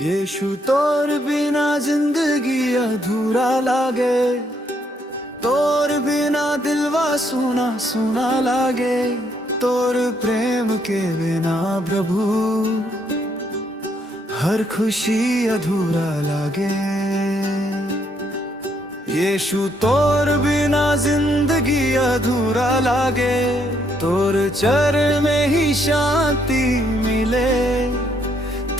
यीशु तोर बिना जिंदगी अधूरा लागे, तोर बिना दिलवा सुना सुना लागे, तोर प्रेम के बिना प्रभु हर खुशी अधूरा लागे। यीशु तोर बिना जिंदगी अधूरा लागे, तोर चरण में ही शांति मिले,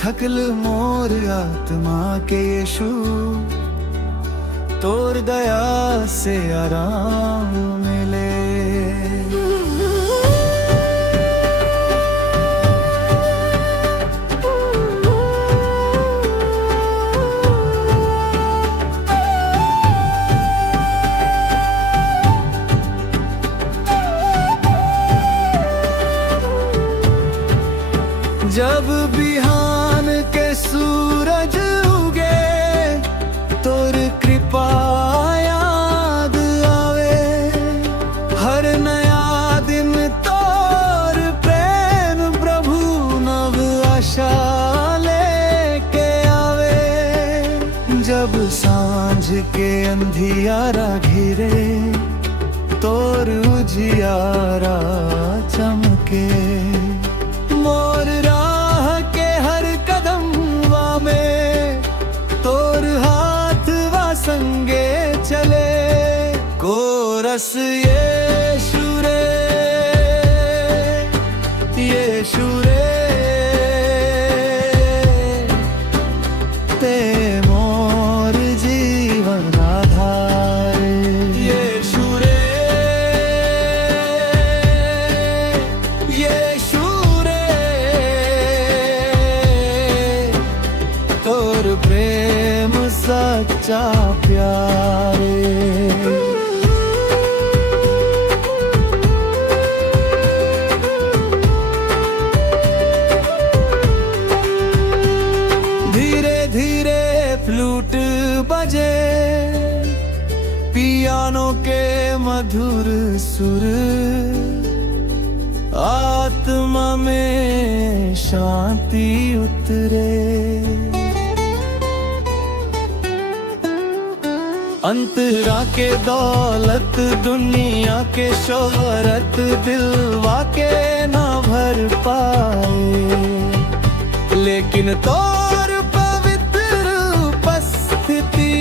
थकल मोर आत्मा के यीशु तोर दया से आराम मिले। जब बिहान के सूरज उगे, तोर कृपा याद आवे, हर नया दिन तोर प्रेम प्रभु नव आशा लेके आवे। जब सांझ के अंधियारा घिरे, तोर उजियारा चमके, मोर राह के हर कदम में तोर हाथ वा संगे चले। कोरस यीशु रे, यीशु रे, ते मोर जीवन आधार। यीशु रे, यीशु तोर प्रेम सच्चा प्यारे। धीरे धीरे फ्लूट बजे, पियानो के मधुर सुर, आत्मा में शांति उतरे। अंतरा के दौलत दुनिया के शोहरत दिलवा के ना भर पाए, लेकिन तोर पवित्र उपस्थिति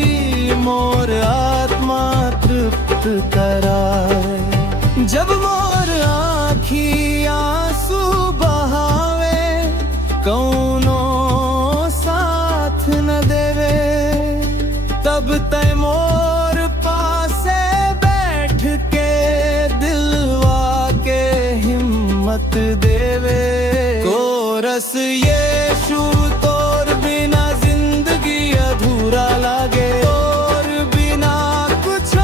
मोर आत्मा तृप्त कराए। जब मोर आँखी आंसू बहावे, कौनो साथ न देवे, तब तय मोर पासे बैठ के दिलवा के हिम्मत देवे। कोरस यीशु तोर बिना जिंदगी अधूरा लागे, तोर बिना कुछ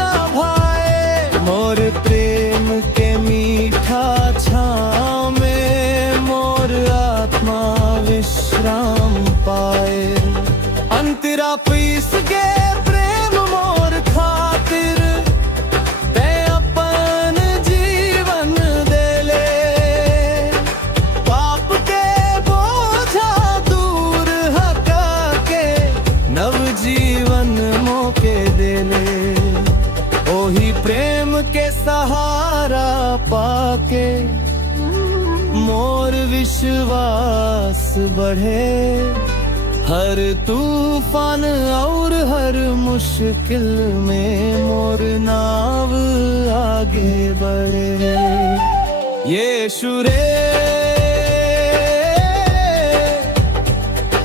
ना भाए, मोर प्रेम के मीठा छाँव में मोर आत्मा विश्राम पाए। अंतरा पीस गे प्रेम मोर खातिर, ते अपन जीवन दे ले, पाप के बोझा दूर हटा के नव जीवन मौके दे ले। ओही प्रेम के सहारा पाके मोर विश्वास बढ़े, हर तूफान और हर मुश्किल में मोर नाव आगे बढ़े। यीशु रे,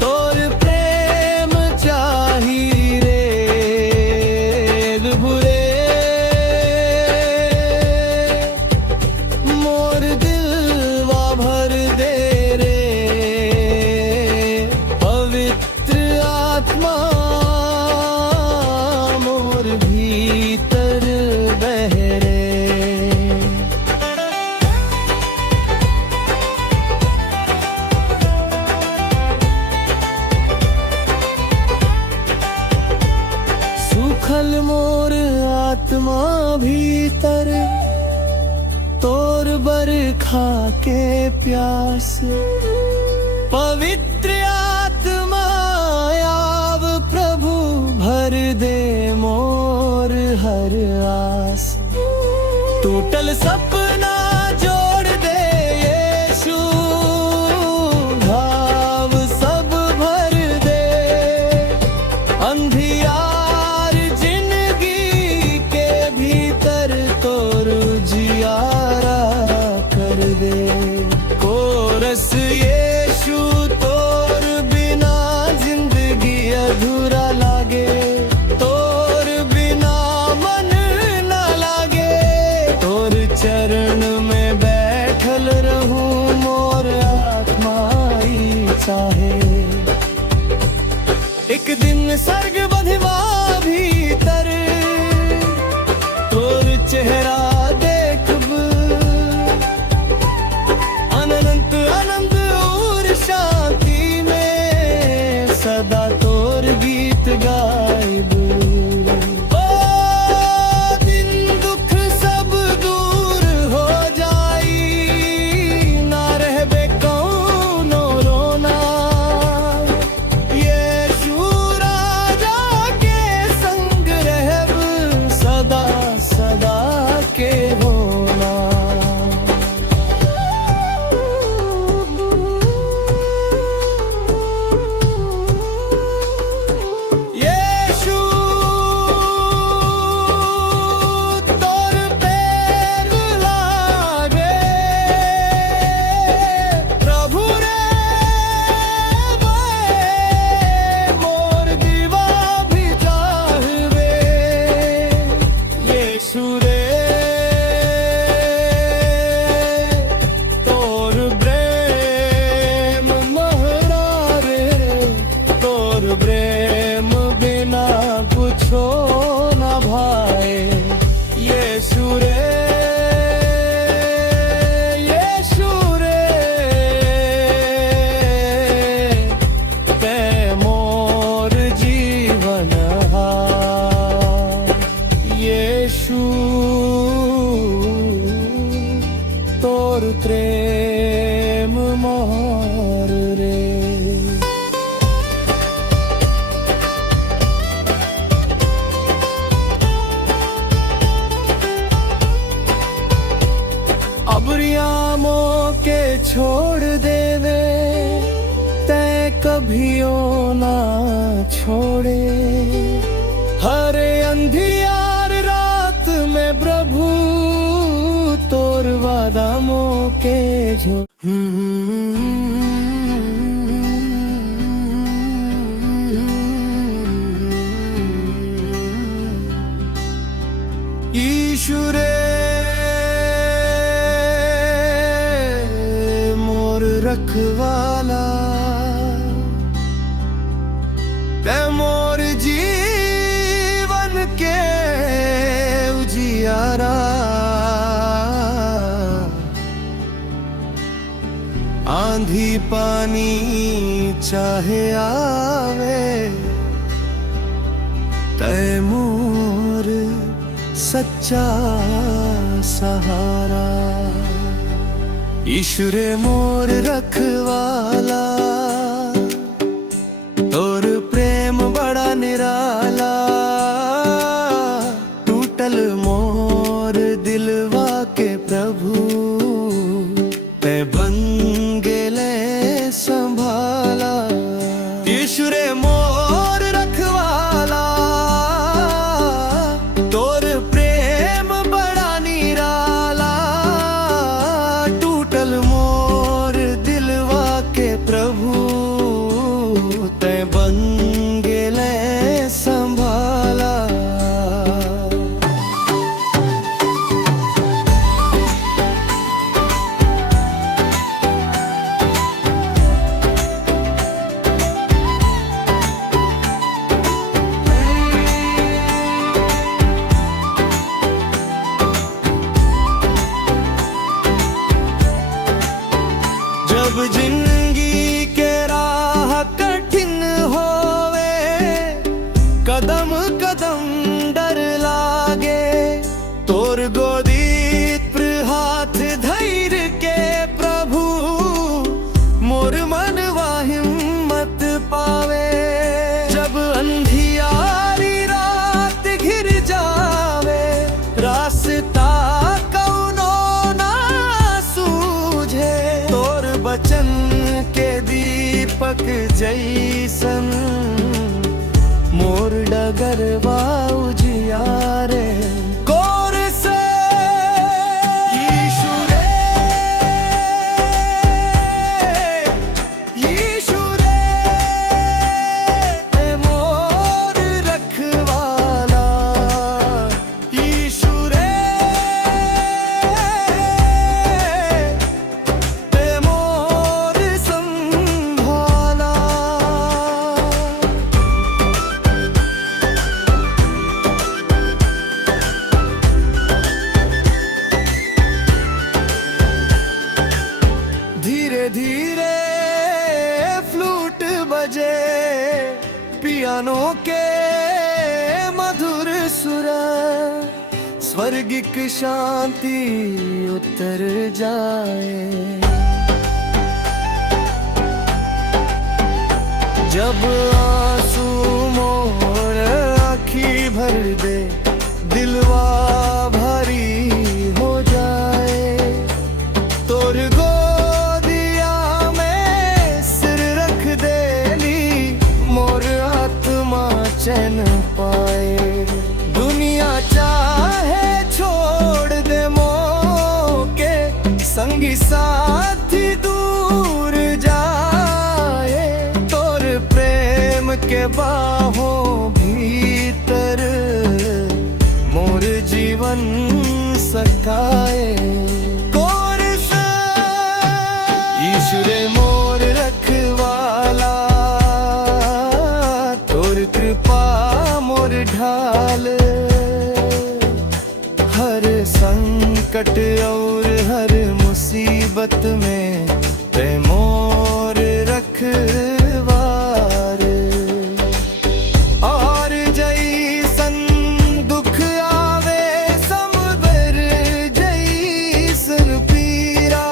तोर प्रेम चाही रे भुरे, मोर दिलवा भर दे रे, आत्मा मोर भीतर बहरे। सूखल मोर आत्मा भीतर, तोर बरखा के प्यास, पवित्र आत्मा टूटल सपना जोड़ दे यीशु, भाव सब भर दे। अंधियार जिंदगी के भीतर तोर जियारा कर दे। कोरस यीशु तोर बिना जिंदगी अधूरा लागे, तोर बिना मन ना लागे। तोर चरण में बैठल रहूं मोर आत्मा ई चाहे। एक दिन स्वर्ग बंधवा भीतर तोर चेहरा देखब, अनंत आनंद और शांति में सदा तोर गीत गायब। ओ दिन दुख सब दूर हो जाई, ना रहबे कौनो रोना। यीशु राजा के संग रहब, सदा सदा के होना। यीशु तोर पैर लागे, प्रभु रे मोर दीवा भी चाहबे। यीशु रे तोर प्रेम महरा रे, तोर प्रेम बिना कुछो ना भाए। यीशु रे, यीशु रे, ते मोर जीवन हार। यीशु तोर प्रेम मोर रे। अबरियामों के छोड़ देवे, तै कभियो ना छोड़े। हर अंधियार रात में प्रभु तोर वादा मोके जो। यीशु रे मोर रखवाला, ते मोर जीवन के उजियारा। आंधी पानी चाहे आवे, ते मोर सच्चा सहारा। यीशु रे मोर रखवाला, तोर प्रेम बड़ा निराला। टूटल मोर दिलवा के प्रभु, ते बन गेले संभाला। यीशु रे मोर रखवाला, तोर प्रेम बड़ा निराला। टूटल मोर दिलवा के प्रभु, ते बन गेले संभाला। जब जिंदगी के राह कठिन होवे, कदम कदम डर लागे। तोर गोदीत हाथ धैर्य के प्रभु, मोर मनवा हिम्मत पावे। जब अंधियारी रात घिर जावे, रास्ता दीपक जैसन मोर डगरवा उजियारे कोर से यीशु रे यीशु रे ए मोर रखवाला यीशु रे ए मोर संभाला। धीरे धीरे फ्लूट बजे पियानो के मधुर सुर स्वर्गिक शांति उतर जाए जब आंसू मोर आँखी भर दे दिलवा भारी हो जाए तोर गोदिया में सिर रख देली मोर आत्मा चैन पाए दुनिया चाहे छोड़ दे मोके संगी साथी दूर जाए तोर प्रेम के बाहों भीतर मोर जीवन सकाए कोर से यीशु रे मोर रखवाला तोर कृपा मोर ढाल हर संकट और हर मुसीबत में ते मोर रखवार और जैसन दुख आवे समुद्र जैसन पीरा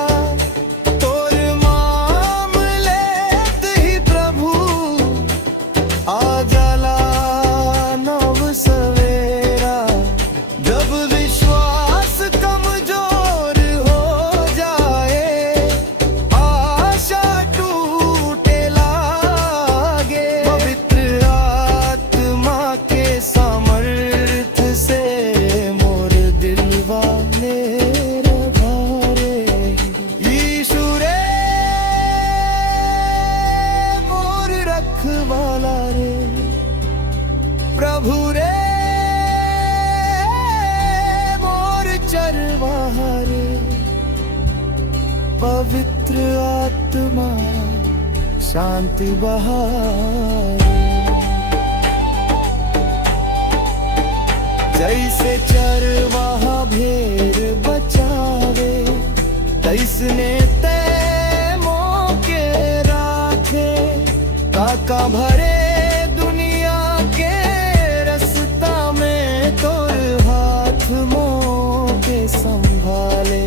तोर मामलेत ही प्रभु आ जाला नव सवेरा जब विश्वास कमजोर हो जाए आशा टूटे लागे पवित्र आत्मा के सामर्थ्य से मोर दिलवा मेरे भारे यीशु रे मोर रखवाला रे प्रभु रे मोर चरवाहा रे पवित्र आत्मा शांति बहारे जैसे चरवाहा भेड़ बचावे तैसने तैमो के राखे काका भरे दुनिया के रास्ता में तोर हाथ मोह के संभाले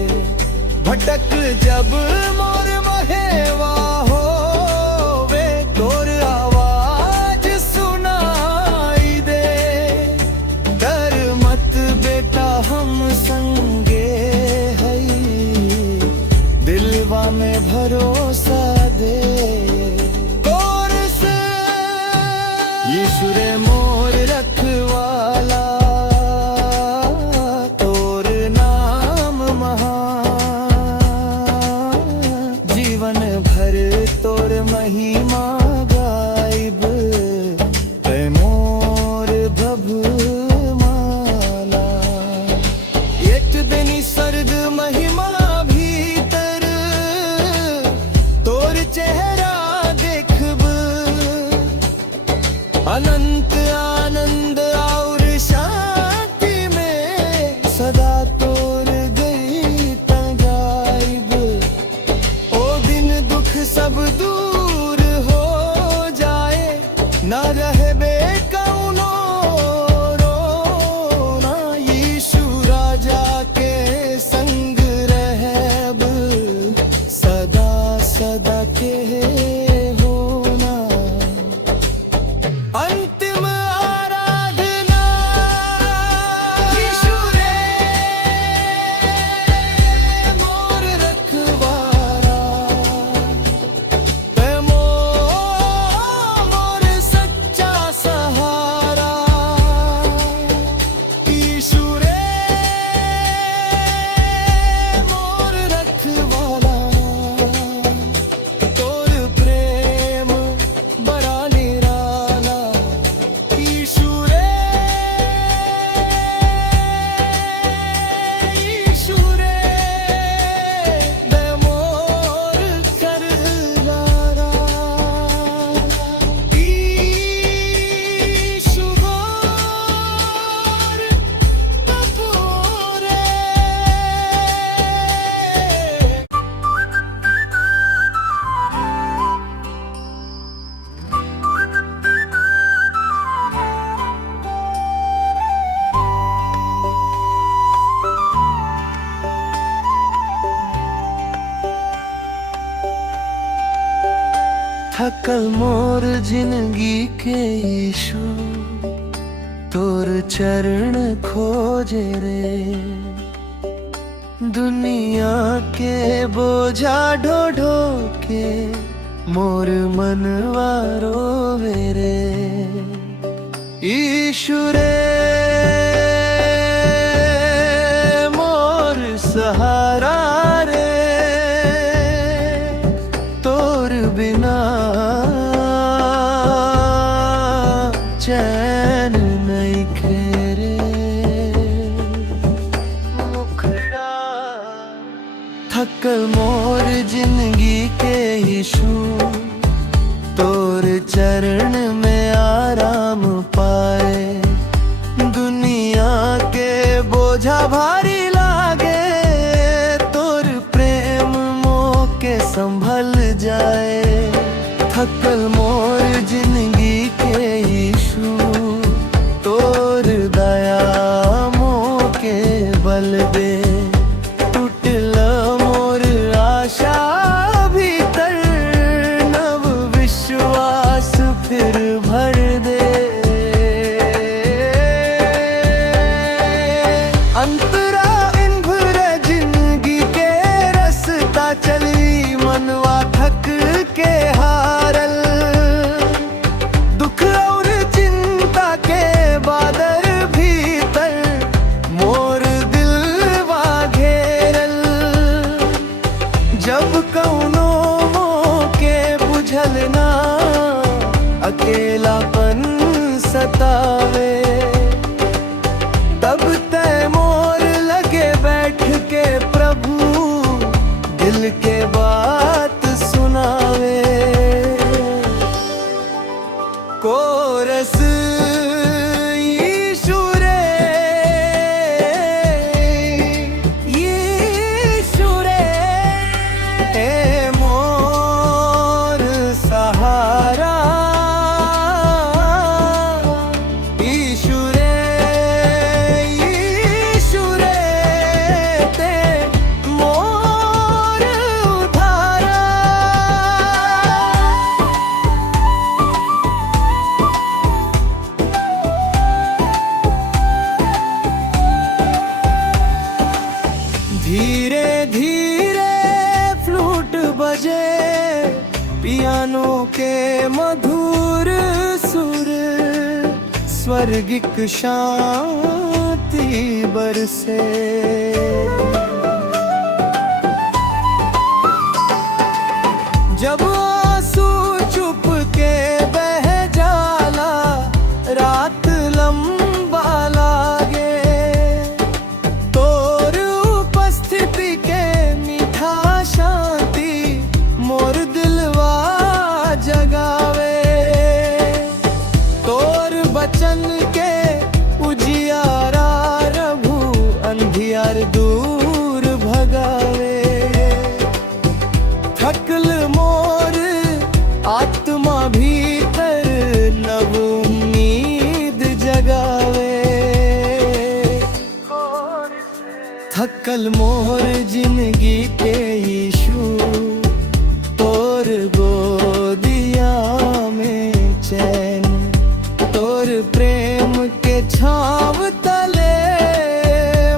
भटक जब मोर महेवा होवे तोर आवाज सुनाई दे डर मत बेटा हम संगे हई दिलवा में भरोसा दे कोर से यीशु रे मोर रखवाला तोर नाम महान जीवन भर तोर महिमा गाइब ते मोर प्रभु माला एक दिन सर्द महिमा भीतर तोर चेहरा देखब अनंत आनंद और शांति में सदा तोर गीत गाइब ओ दिन दुख सब दूर हो जाए न रहबे कौनो रोना यीशु राजा के संग रहब सदा सदा के होना अंतिम आराधना यीशु रे मोर रखवाला ते मोर थकल मोर जिंदगी के यीशु तोर चरण खोजे रे। दुनिया के बोझा ढो ढो के मोर मनवा रोवे रे। यीशु रे मोर सहारा रे, तोर बिना चैन नहीं खेरे। मुखड़ा थकल मोर जिंदगी के यीशु तोर चरण में आराम पाए। दुनिया के बोझा भारी लागे, तोर प्रेम मोह के संभल जाए। थकल मोर जिंदगी के यीशु तोर दया मोह के बल दे। टूटल मोर आशा भीतर, नव विश्वास फिर भर दे। अंतरा इन भरे जिंदगी के रास्ता चली, मनवा थक के हारल। दुख और चिंता के बादल भीतर मोर दिलवा घेरल। जब कौनो के बुझल ना अकेलापन सतावे, तब तय मोर लगे बैठ के प्रभु दिल के बात सुनावे। कोरस यीशु रे, यीशु रे ए मोर सहारा। यीशु रे, यीशु रे ते मोर उद्धारा। धीरे धीरे फ्लूट बजे, पियानो के मधुर सुर। स्वर्गिक शांति बरसे। जब आंसू चुप के बह जाला, रात लंबा लागे। तोर उपस्थिति के मीठा शांति मोर दिलवा जगावे। तोर बचन के उजियारा प्रभु अंधियार दूर भगावे। थकल मोर आत्मा भीतर नव उम्मीद जगावे। थकल मोर जिंदगी के यीशु तोर गोदिया में चैन। तोर प्रेम के छाव तले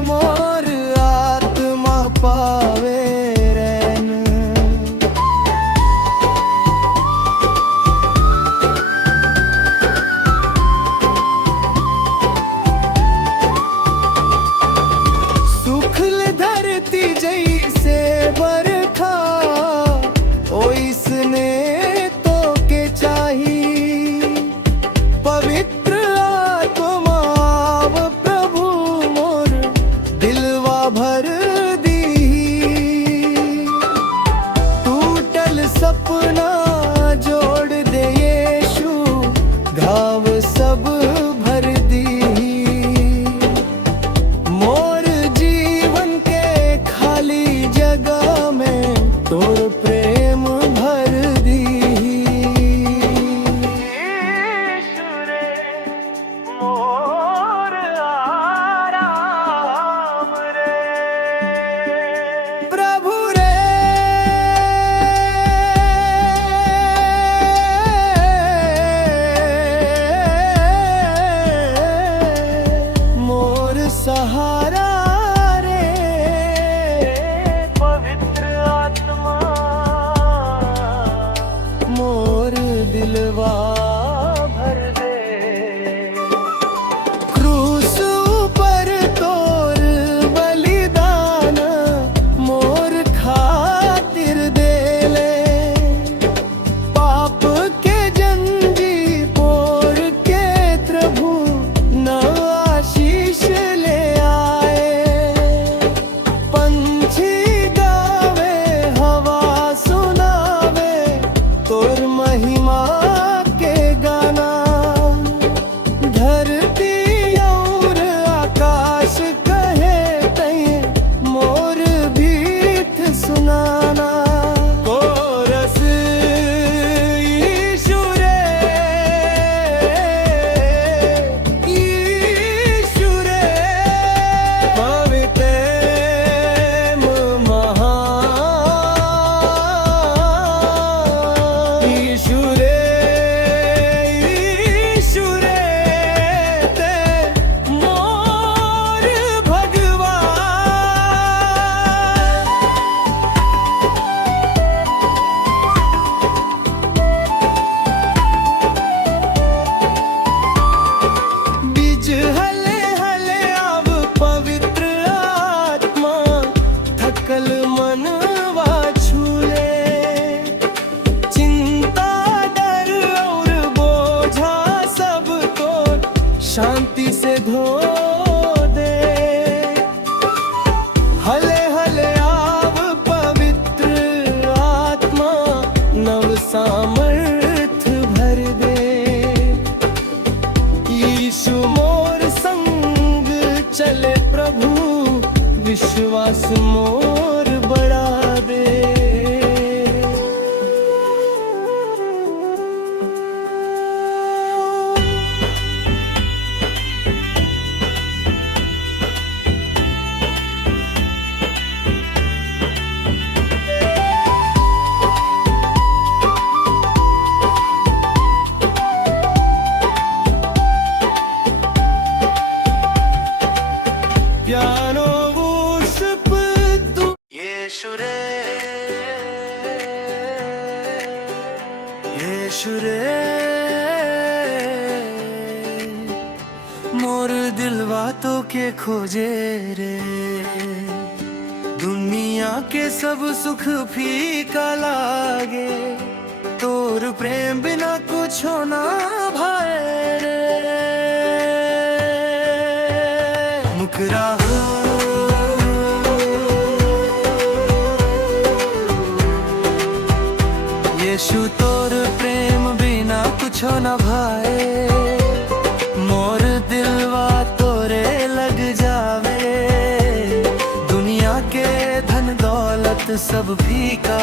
मोर आत्मा पावे रैन। सुखल धरती जैसे बरखा, ओइसने तो के चाही। पवित्र आत्मा आव प्रभु मोर दिलवा भर दी। टूटल सपना जोड़ दे यीशु, घाव सब भर दी। मोर जीवन के खाली जगह में तोर प्रेम भर दी। यीशु रे मोर आराम रे। प्रभु रे यीशु रे मोर दिलवा तो के खोजे रे। दुनिया के सब सुख फीका लागे, तोर प्रेम बिना कुछ ना भाए रे। मुकरा यीशु तोर प्रेम बिना कुछ न भाए। मोर दिलवा तोरे लग जावे, दुनिया के धन दौलत सब फीका,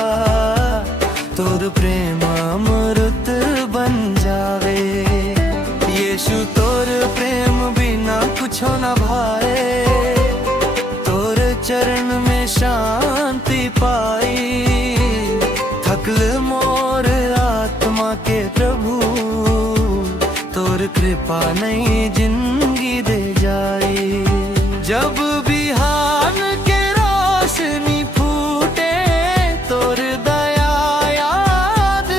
तोर प्रेम अमृत बन जावे। यीशु तोर प्रेम बिना कुछ न भाए, तोर चरण में शांति पाई। थकल मोर आत्मा के प्रभु, तोर कृपा नई जिंदगी दे जाई। जब बिहान के रोशनी फूटे, तोर दया याद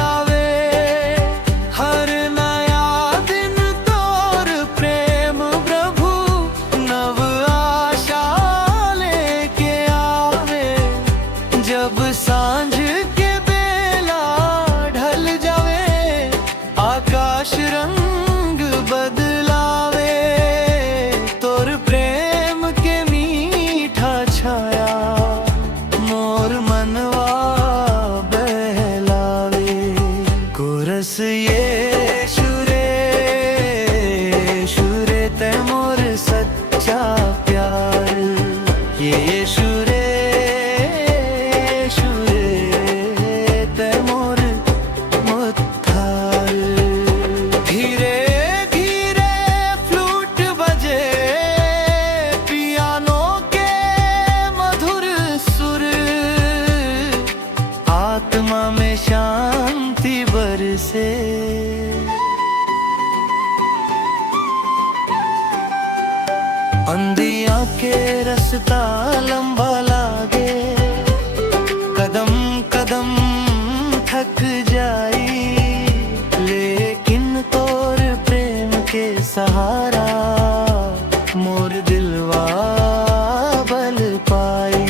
आवे। हर नया दिन तोर प्रेम प्रभु, नव आशा लेके आवे। जब सांझ के बेला ढल जावे, आकाश रंग बदलावे। तोर प्रेम के मीठा छाया, मोर मनवा बहलावे। कोरस यीशु रे ते मोर सच्चा प्यार। यीशु रे ते मोर मुद्दार। धीरे धीरे फ्लूट बजे, पियानो के मधुर सुर। आत्मा में शांति बरसे। अंधिया के रास्ता लंबा लागे, कदम कदम थक जाई। लेकिन तोर प्रेम के सहारा, मोर दिलवा बल पाई।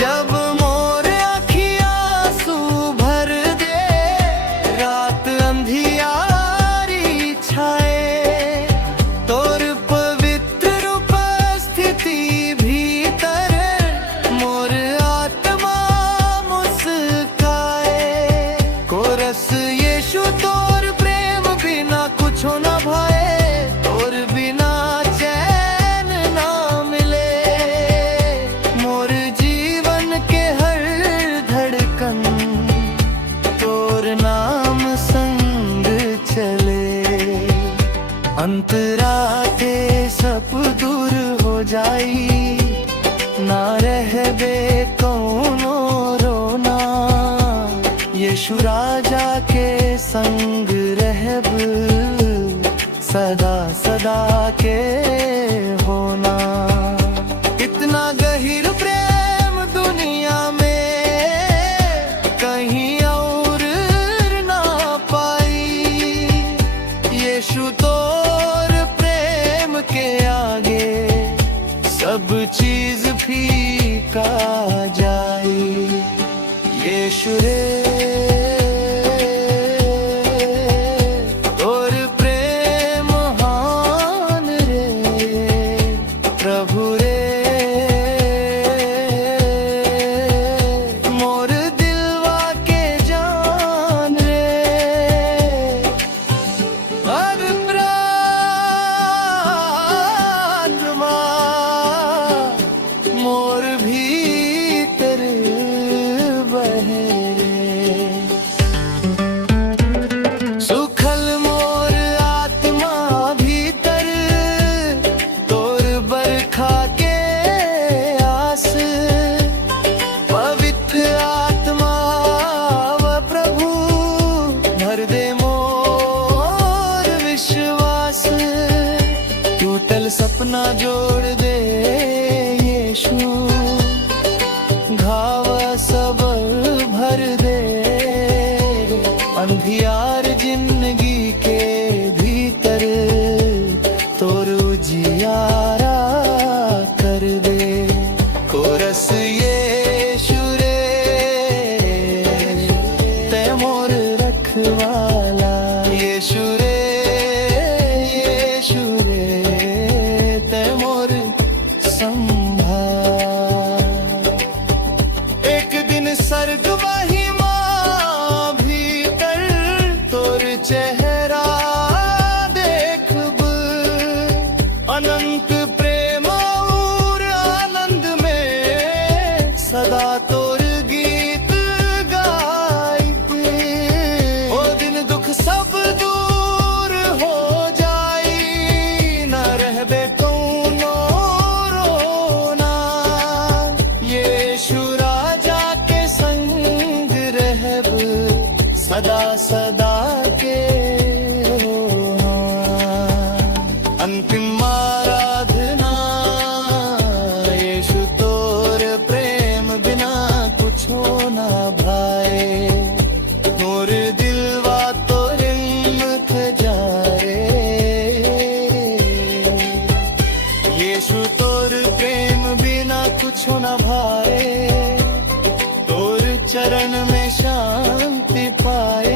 जब मोर अखियाँ आंसू भर दे, रात अंधियारी छाए। तोर पवित्र उपस्थिति भीतर, मोर आत्मा मुस्काए। कोरस यीशु तोर प्रेम बिना कुछ न भाए, तोर बिना चैन ना मिले। मोर जीवन के हर धड़कन, तोर नाम संग चले। अंतराते सब दूर हो जाई, ना रहबे कौनो रोना। यीशु राजा के संग रहब, सदा सदा के होना। इतना गहीर प्रेम दुनिया में कहीं और ना पाई। यीशु तोर प्रेम के आगे सब चीज फीका जाई। यीशु रे तोर प्रेम महान रे। प्रभु रे मोर दिलवा के जान रे। हर प्रात्मा मोर भीतर बहे रे। सदा सदा के हो। अंतिम आराधना यीशु तोर प्रेम बिना कुछ ना भाए। मोर दिलवा तोरे मुख जाए। यीशु तोर प्रेम बिना कुछ ना भाए। तोर चरण में शांति पाए।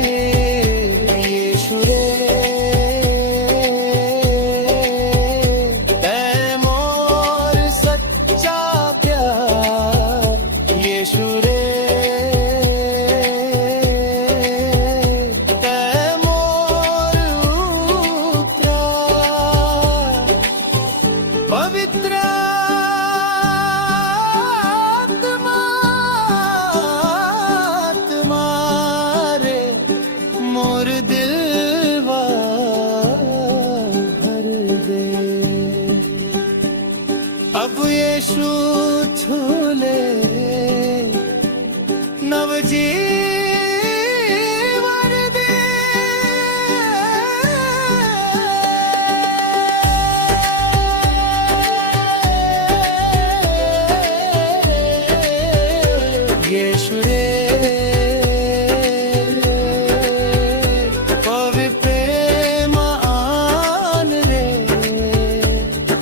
यीशु रे तै मोर सच्चा प्यार। यीशु रे तै मोर प्यार। पवित्र मोर दिलवा भर दे। अब यीशु छू ले नवजीवन दे। यीशु रे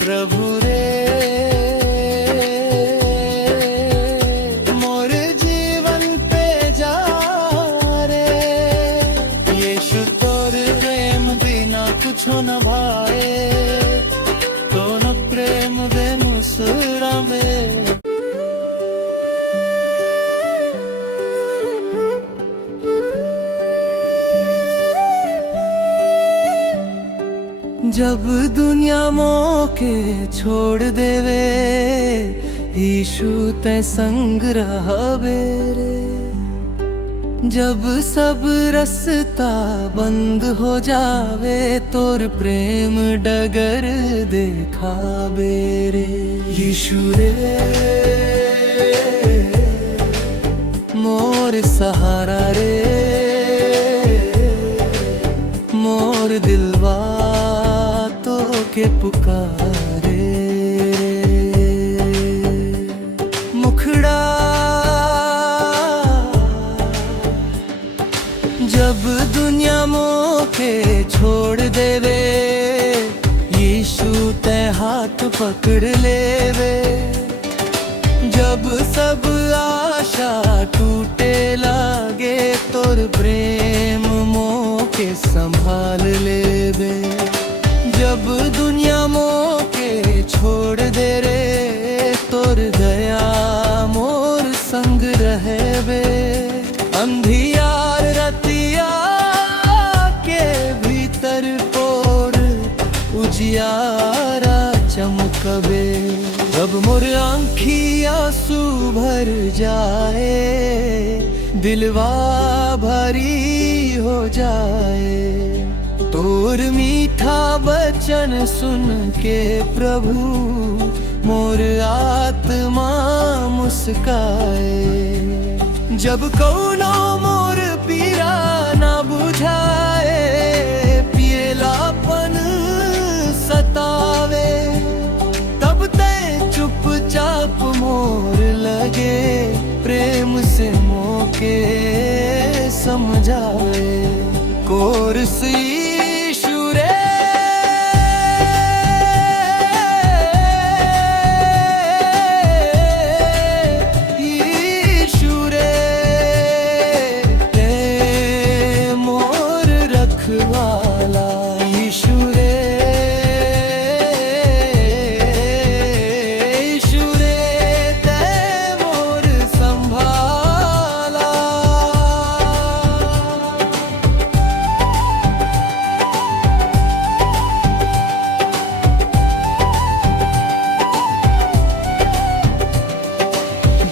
प्रभु रे मोर जीवन पे जा रे। यीशु तोर प्रेम बिना कुछ न भाए। तो न प्रेम बेमुसरा में। जब दुनिया मौके छोड़ देवे यीशु ते संग रहावे रे। जब सब रास्ता बंद हो जावे तोर प्रेम डगर देखावे रे। यीशु रे मोर सहारा रे। मोर दिलवा तो के पुकारे। मुखड़ा जब दुनिया मोके छोड़ देवे यीशु ते हाथ पकड़ लेवे। जब सब आशा टूटे लागे तोर प्रेम मोके संभाल लेवे। जब दुनिया मोके छोड़ दे रे तोर दया मोर संग रहवे। अंधियार रतिया के भीतर पोर उजियारा चमकवे। जब मोर आँखिया आंसू भर जाए दिलवा भारी हो जाए। तोर मीठा वचन सुन के प्रभु मोर आत्मा मुस्काए। जब कौनो मोर पीरा ना बुझाए पियलापन सतावे तब तय चुपचाप मोर लगे प्रेम से मोके समझावे। कोरस यीशु रे यीशु रे ते मोर रखवाला। यीशु रे यीशु रे ते मोर संभाला।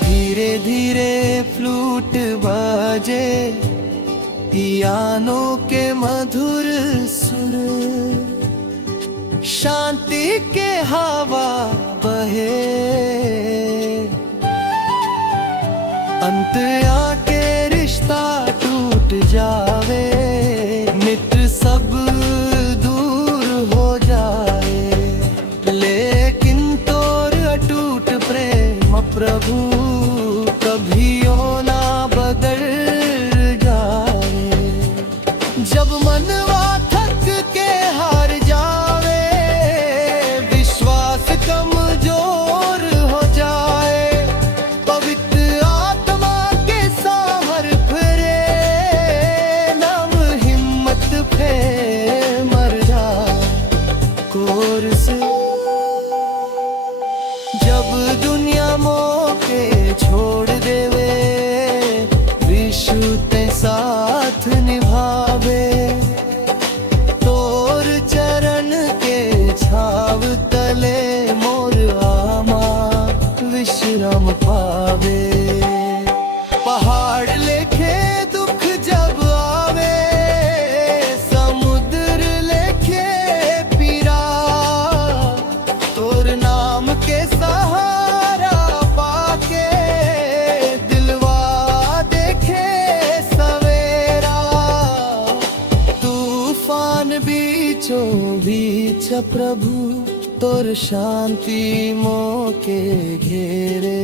धीरे धीरे फ्लूट बाजे पियानो के मधुर सुर। शांति के हवा बहे अंत आके रिश्ता टूट जा। ते साथ निभावे। तोर चरण के छाव तले मोर आमा विश्राम पावे। पहाड़ लेखे दुख जब आवे, समुद्र लेखे पीरा, तोर नाम के सहारा पाके दिलवा देखे सवेरा। तूफान बीचों बीच प्रभु तोर शांति मोके घेरे।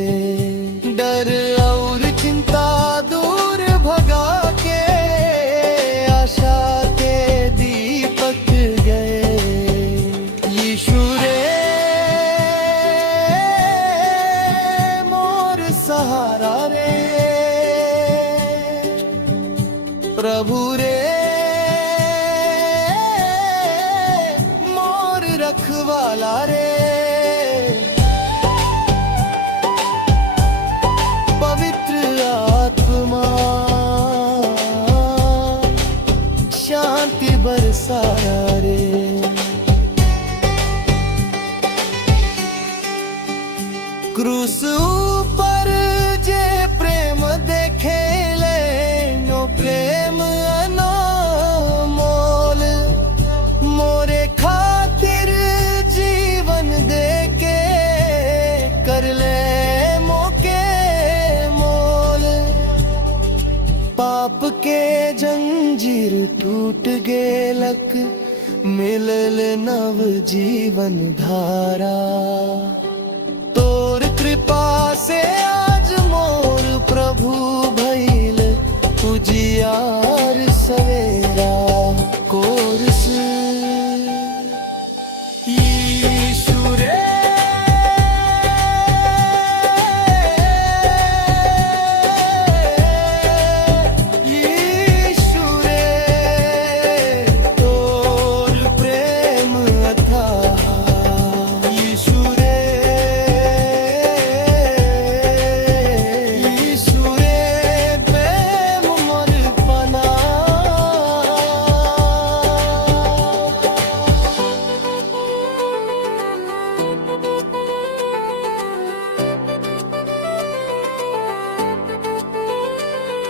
डर और चिंता दूर भगा के आशा के दीपक गए। यीशु रे मोर सहारा रे, प्रभु रे मोर रखवाला रे। शांति बरसा रे। क्रूस ऊपर जे प्रेम देखे ले, नो प्रेम अनमोल। मोरे खातिर जीवन देके कर ले मोके मोल। पाप के जंजीर टूट गेलक, मिलल नव जीवन धारा। तोर कृपा से आज मोर प्रभु भइल उजियार सवेरा। कोरस यीशु रे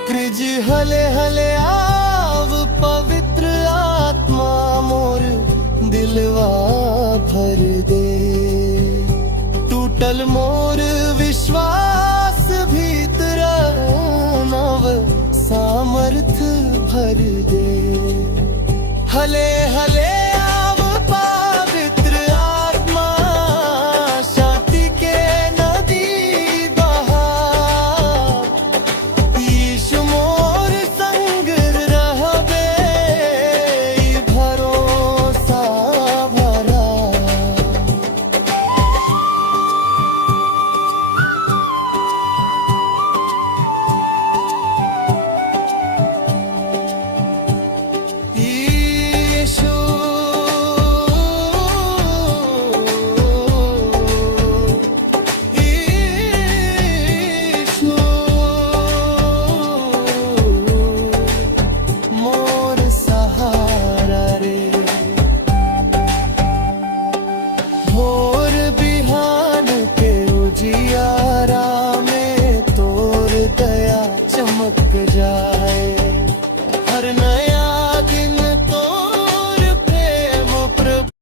कृज हले हले आव पवित्र आत्मा मोर दिलवा भर दे। टूटल मोर विश्वास भीतर नव सामर्थ भर दे। हले हले